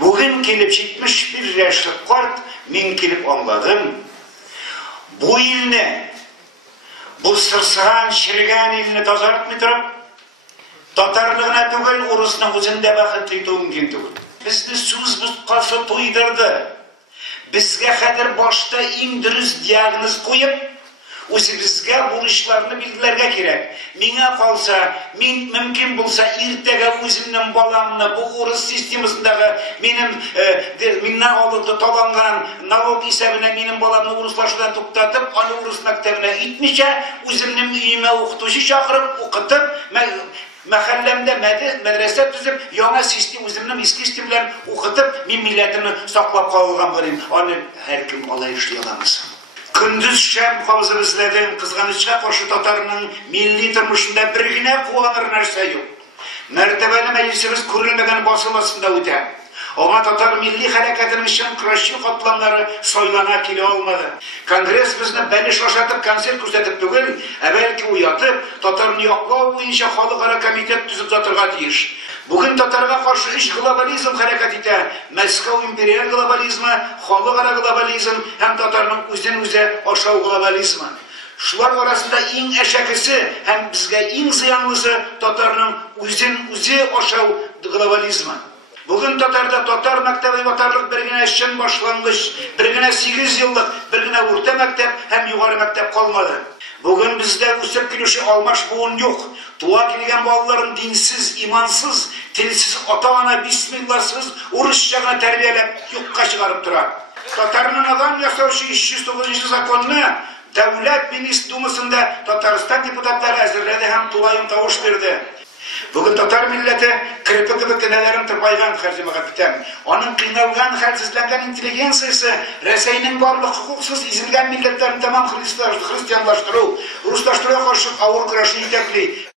Bugün gelip 71 yaşlık kart, men gelip anladım. Bu ilni, bu sırsıgan, şirgan ilni tazartmay turib, tatarlığına tugul, urusning o'zinde baxtli to'g'in tugul. Bizni so'z busqasi to'ydirdi. Bizga qadar boshda eng durust diagnoz qo'yib, o'zi bizga bu ishlarni bildirlarga kerak. Menga qolsa, men mumkin bo'lsa ertaga o'zimning bolamni bu urus sistemasındagi mendan oldinda to'langan nalog hisobiga mening bolamni uruslashdan to'xtatib, ana urus maktabine itmicha, o'zimning uyimga o'qituvchi chaqirib, o'qitib, mahallamda madrasa tuzib, yangi sistem o'zimning eski sistem bilan o'qitib, men millatimni saqlab qolgan bo'layim. Uni har kim olay ishlay olamiz. Gündüz şam qavzimizlardan qizg'anishga qarshi Tatarning milliy turmushida birgina quvonir narsa yo'q. Martabali majlisimiz ko'rilmagan bosim ostida o'tadi. Ama Tatar milliy harakatining ishon kurashchi qatlamlari soylana kela olmadi. Kongress bizni banish oshatib konsert ko'rsatib tugul, avvalgi uyatib Tatarni yoqlov bo'yicha xalqaro komitet tuzib o'tirgan ish. Bugün Tatarga qarshi ish globalizm harakat ete, Moskva imperial globalizmi, xalqaro globalizm ham Tatarning o'zidan-o'zi aşağı globalizmi. Shular orasida eng ashakisi ham bizga eng ziyonlisi Tatarning o'zidan-o'zi aşağı globalizmi. Bugün Tatarda Tatar maktabi vatarlık birgina işin başlangıç, birgina 8 yıllık, birgina orta maktab hem yukarı maktab kalmadı. Bugün bizde üstlük kilişi almaş buğun yok. Dua kelgen balaların dinsiz, imansız, tilsiz, ata-ana, bismillahsız, urusçağına terbiyelep yokka çıkarıp durar. Tatarının adam yasavşı 309. zakonunu Devlet Ministri Duması'nda Tataristan deputatları hazırladı, hem tulayım tavuş verdi. Bugün Tatar milleti kirpi gibi kinelerin tırpaygan harcamaga bitem. Onun kıynalgan, halsizlengen intelligensiyası, Reseynin barlık hukuksuz izilgen milletlerin tamam Hristiyanlaştırı, Ruslaştırıya karşı avur kıraşı yetekli.